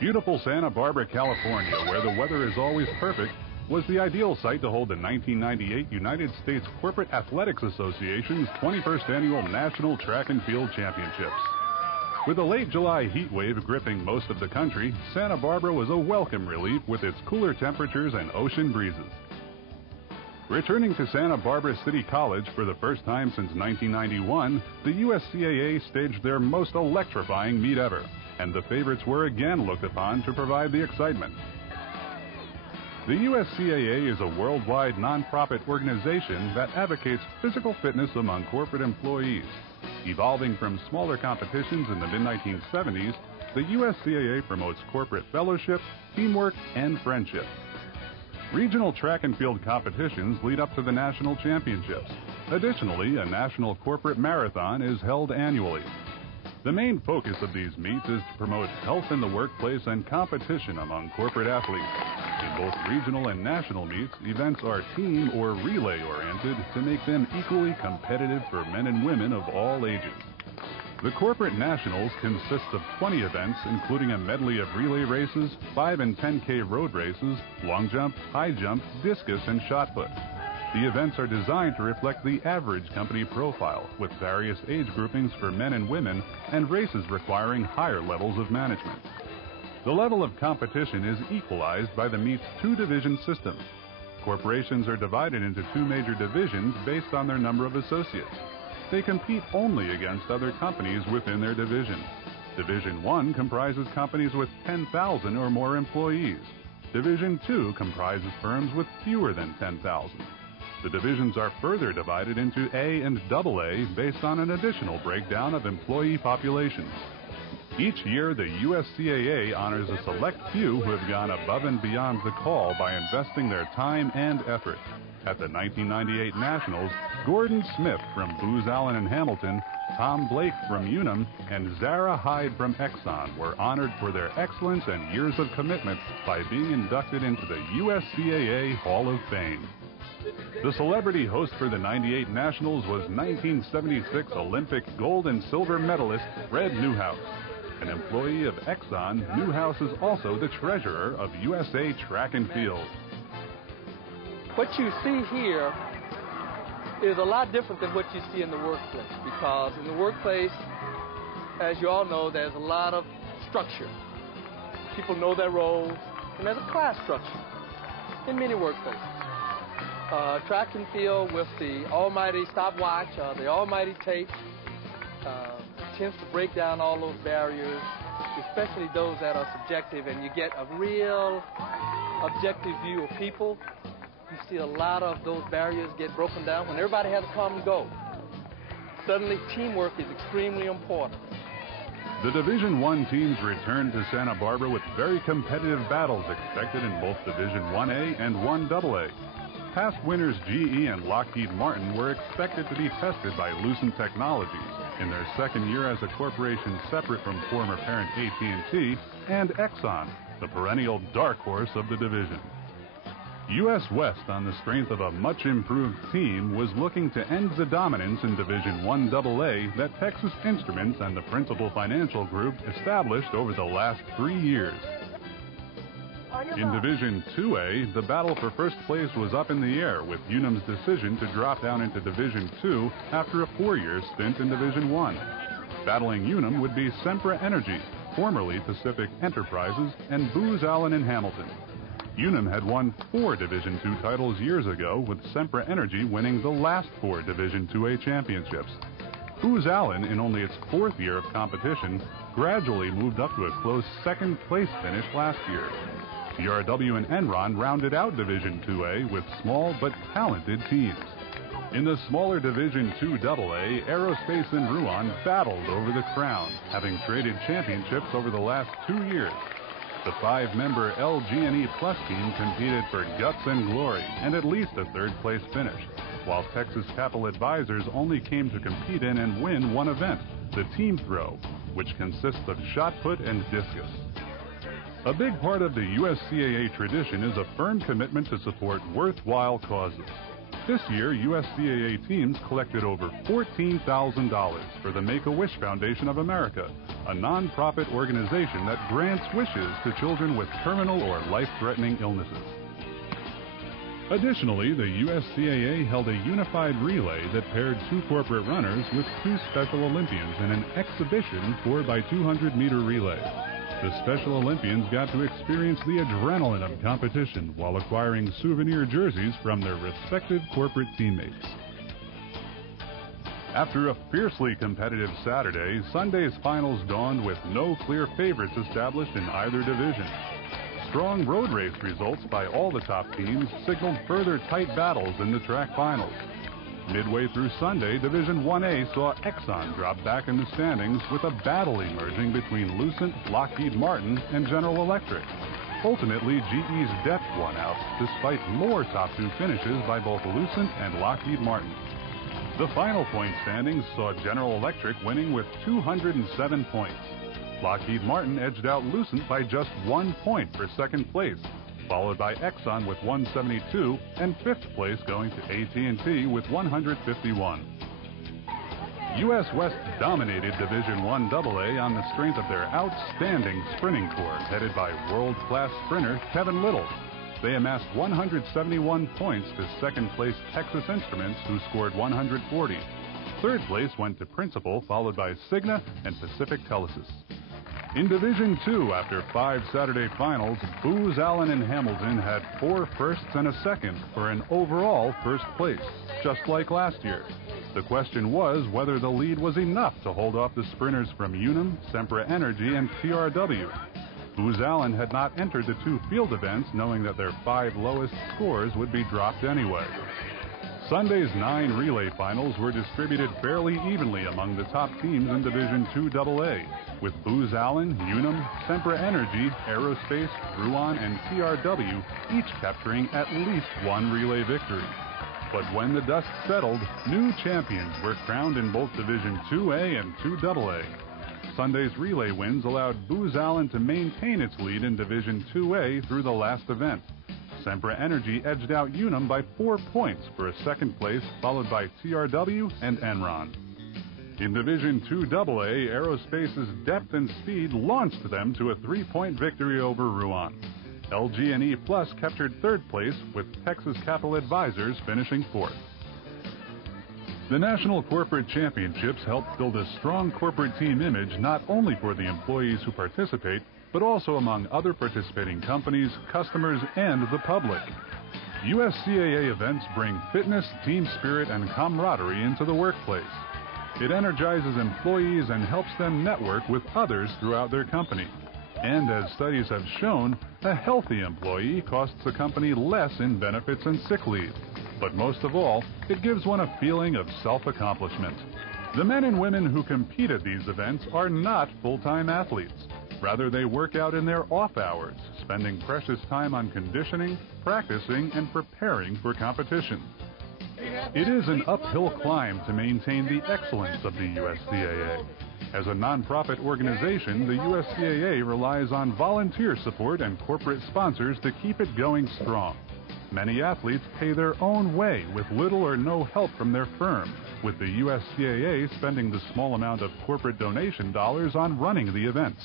Beautiful Santa Barbara, California, where the weather is always perfect, was the ideal site to hold the 1998 United States Corporate Athletics Association's 21st Annual National Track and Field Championships. With a late July heat wave gripping most of the country, Santa Barbara was a welcome relief with its cooler temperatures and ocean breezes. Returning to Santa Barbara City College for the first time since 1991, the USCAA staged their most electrifying meet ever, and the favorites were again looked upon to provide the excitement. The USCAA is a worldwide nonprofit organization that advocates physical fitness among corporate employees. Evolving from smaller competitions in the mid-1970s, the USCAA promotes corporate fellowship, teamwork, and friendship. Regional track and field competitions lead up to the national championships. Additionally, a national corporate marathon is held annually. The main focus of these meets is to promote health in the workplace and competition among corporate athletes. In both regional and national meets, events are team or relay-oriented to make them equally competitive for men and women of all ages. The corporate nationals consist of 20 events, including a medley of relay races, 5 and 10K road races, long jump, high jump, discus, and shot put. The events are designed to reflect the average company profile, with various age groupings for men and women, and races requiring higher levels of management. The level of competition is equalized by the meet's two-division system. Corporations are divided into two major divisions based on their number of associates. They compete only against other companies within their division. Division 1 comprises companies with 10,000 or more employees. Division 2 comprises firms with fewer than 10,000. The divisions are further divided into A and AA based on an additional breakdown of employee populations. Each year, the USCAA honors a select few who have gone above and beyond the call by investing their time and effort. At the 1998 Nationals, Gordon Smith from Booz Allen and Hamilton, Tom Blake from Unum, and Zara Hyde from Exxon were honored for their excellence and years of commitment by being inducted into the USCAA Hall of Fame. The celebrity host for the 98 Nationals was 1976 Olympic gold and silver medalist Fred Newhouse. An employee of Exxon, Newhouse is also the treasurer of USA Track and Field. What you see here is a lot different than what you see in the workplace, because in the workplace, as you all know, there's a lot of structure. People know their roles, and there's a class structure in many workplaces. Track and field with the almighty stopwatch, the almighty tape, tends to break down all those barriers, especially those that are subjective, and you get a real objective view of people. You see a lot of those barriers get broken down when everybody has a common goal. Suddenly, teamwork is extremely important. The Division I teams returned to Santa Barbara with very competitive battles expected in both Division 1A and 1AA. Past winners GE and Lockheed Martin were expected to be tested by Lucent Technologies in their second year as a corporation separate from former parent AT&T, and Exxon, the perennial dark horse of the division. US West, on the strength of a much-improved team, was looking to end the dominance in Division 1AA that Texas Instruments and the Principal Financial Group established over the last 3 years. In Division 2A, the battle for first place was up in the air, with Unum's decision to drop down into Division 2 after a 4-year stint in Division 1. Battling Unum would be Sempra Energy, formerly Pacific Enterprises, and Booz Allen and Hamilton. Unum had won 4 Division 2 titles years ago, with Sempra Energy winning the last 4 Division 2A championships. Booz Allen, in only its 4th year of competition, gradually moved up to a close second-place finish last year. TRW and Enron rounded out Division 2A with small but talented teams. In the smaller Division 2AA, Aerospace and Ruan battled over the crown, having traded championships over the last 2 years. The 5-member LG&E Plus team competed for guts and glory and at least a third-place finish, while Texas Capital Advisors only came to compete in and win one event, the team throw, which consists of shot put and discus. A big part of the USCAA tradition is a firm commitment to support worthwhile causes. This year, USCAA teams collected over $14,000 for the Make-A-Wish Foundation of America, a non-profit organization that grants wishes to children with terminal or life-threatening illnesses. Additionally, the USCAA held a unified relay that paired 2 corporate runners with 2 Special Olympians in an exhibition 4x200-meter relay. The Special Olympians got to experience the adrenaline of competition while acquiring souvenir jerseys from their respective corporate teammates. After a fiercely competitive Saturday, Sunday's finals dawned with no clear favorites established in either division. Strong road race results by all the top teams signaled further tight battles in the track finals. Midway through Sunday, Division 1A saw Exxon drop back in the standings with a battle emerging between Lucent, Lockheed Martin, and General Electric. Ultimately, GE's depth won out, despite more top 2 finishes by both Lucent and Lockheed Martin. The final point standings saw General Electric winning with 207 points. Lockheed Martin edged out Lucent by just 1 point for second place, followed by Exxon with 172, and fifth place going to AT&T with 151. US West dominated Division 1AA on the strength of their outstanding sprinting corps, headed by world-class sprinter Kevin Little. They amassed 171 points to second place Texas Instruments, who scored 140. Third place went to Principal, followed by Cigna and Pacific Telesis. In Division 2, after 5 Saturday finals, Booz Allen and Hamilton had 4 firsts and a second for an overall first place, just like last year. The question was whether the lead was enough to hold off the sprinters from Unum, Sempra Energy, and TRW. Booz Allen had not entered the 2 field events, knowing that their 5 lowest scores would be dropped anyway. Sunday's 9 relay finals were distributed fairly evenly among the top teams in Division 2AA, with Booz Allen, Unum, Sempra Energy, Aerospace, Ruan, and TRW each capturing at least 1 relay victory. But when the dust settled, new champions were crowned in both Division 2A and 2AA. Sunday's relay wins allowed Booz Allen to maintain its lead in Division 2A through the last event. Sempra Energy edged out Unum by 4 points for a second place, followed by TRW and Enron. In Division 2AA, Aerospace's depth and speed launched them to a 3-point victory over Ruan. LG&E Plus captured third place, with Texas Capital Advisors finishing fourth. The National Corporate Championships help build a strong corporate team image not only for the employees who participate, but also among other participating companies, customers, and the public. USCAA events bring fitness, team spirit, and camaraderie into the workplace. It energizes employees and helps them network with others throughout their company. And as studies have shown, a healthy employee costs the company less in benefits and sick leave. But most of all, it gives one a feeling of self-accomplishment. The men and women who compete at these events are not full-time athletes. Rather, they work out in their off hours, spending precious time on conditioning, practicing, and preparing for competition. It is an uphill climb to maintain the excellence of the USCAA. As a nonprofit organization, the USCAA relies on volunteer support and corporate sponsors to keep it going strong. Many athletes pay their own way with little or no help from their firm, with the USCAA spending the small amount of corporate donation dollars on running the events.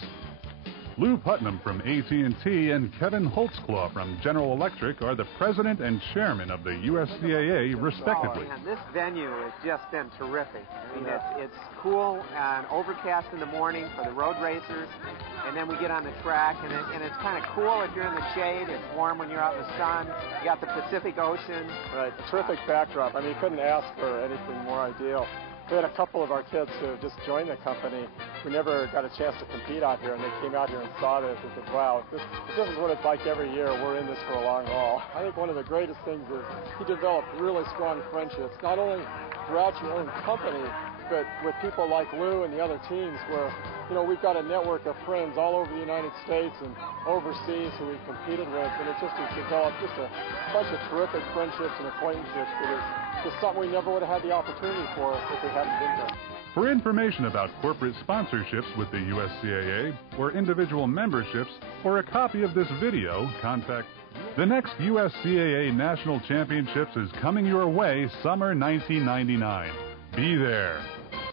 Lou Putnam from AT&T and Kevin Holtzclaw from General Electric are the president and chairman of the USCAA, respectively. Oh, this venue has just been terrific. I mean, it's cool and overcast in the morning for the road racers, and then we get on the track, and it's kind of cool if you're in the shade. It's warm when you're out in the sun. You got the Pacific Ocean. Right, a terrific backdrop. I mean, you couldn't ask for anything more ideal. We had a couple of our kids who just joined the company who never got a chance to compete out here, and they came out here and saw this and said, wow, if this is what it's like every year, we're in this for a long haul. I think one of the greatest things is he developed really strong friendships, not only throughout your own company, but with people like Lou and the other teams where, you know, we've got a network of friends all over the United States and overseas who we've competed with, and it just has developed just a bunch of terrific friendships and acquaintanceships that is just something we never would have had the opportunity for if we hadn't been here. For information about corporate sponsorships with the USCAA, or individual memberships, or a copy of this video, contact The next USCAA National Championships is coming your way summer 1999. Be there.